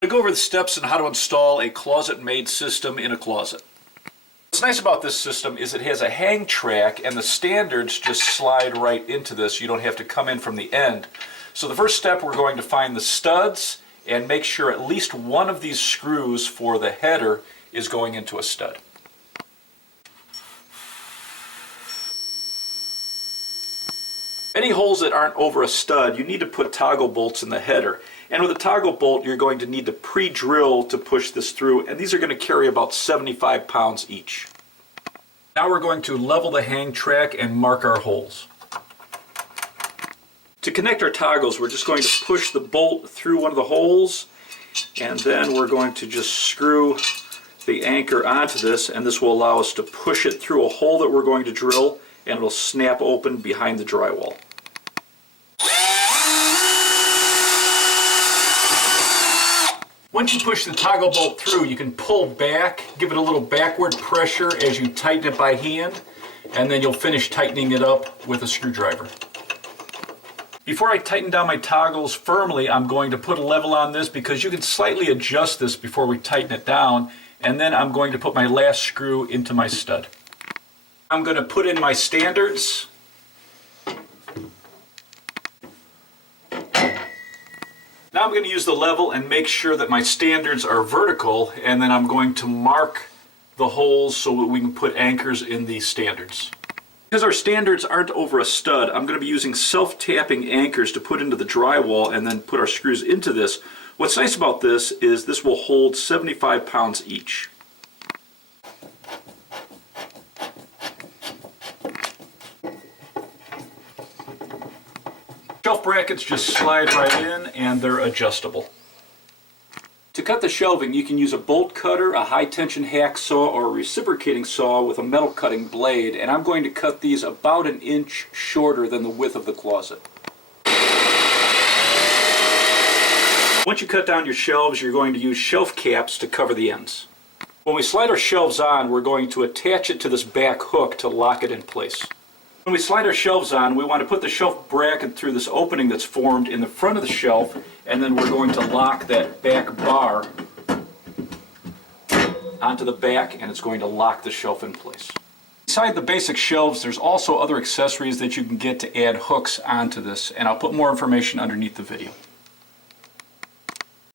We go over the steps on how to install a closet-made system in a closet. What's nice about this system is it has a hang track and the standards just slide right into this. You don't have to come in from the end. So the first step, we're going to find the studs and make sure at least one of these screws for the header is going into a stud. Any holes that aren't over a stud, you need to put toggle bolts in the header. And with a toggle bolt, you're going to need to pre-drill to push this through, and these are going to carry about 75 pounds each. Now we're going to level the hang track and mark our holes. To connect our toggles, we're just going to push the bolt through one of the holes, and then we're going to just screw the anchor onto this, and this will allow us to push it through a hole that we're going to drill, and it'll snap open behind the drywall. Once you push the toggle bolt through, you can pull back, give it a little backward pressure as you tighten it by hand, and then you'll finish tightening it up with a screwdriver. Before I tighten down my toggles firmly, I'm going to put a level on this because you can slightly adjust this before we tighten it down, and then I'm going to put my last screw into my stud. I'm going to put in my standards. Now I'm going to use the level and make sure that my standards are vertical, and then I'm going to mark the holes so that we can put anchors in these standards. Because our standards aren't over a stud, I'm going to be using self-tapping anchors to put into the drywall and then put our screws into this. What's nice about this is this will hold 75 pounds each. Shelf brackets just slide right in and they're adjustable. To cut the shelving, you can use a bolt cutter, a high tension hacksaw, or a reciprocating saw with a metal cutting blade, and I'm going to cut these about an inch shorter than the width of the closet. Once you cut down your shelves, you're going to use shelf caps to cover the ends. When we slide our shelves on, we're going to attach it to this back hook to lock it in place. When we slide our shelves on, we want to put the shelf bracket through this opening that's formed in the front of the shelf, and then we're going to lock that back bar onto the back, and it's going to lock the shelf in place. Beside the basic shelves, there's also other accessories that you can get to add hooks onto this, and I'll put more information underneath the video.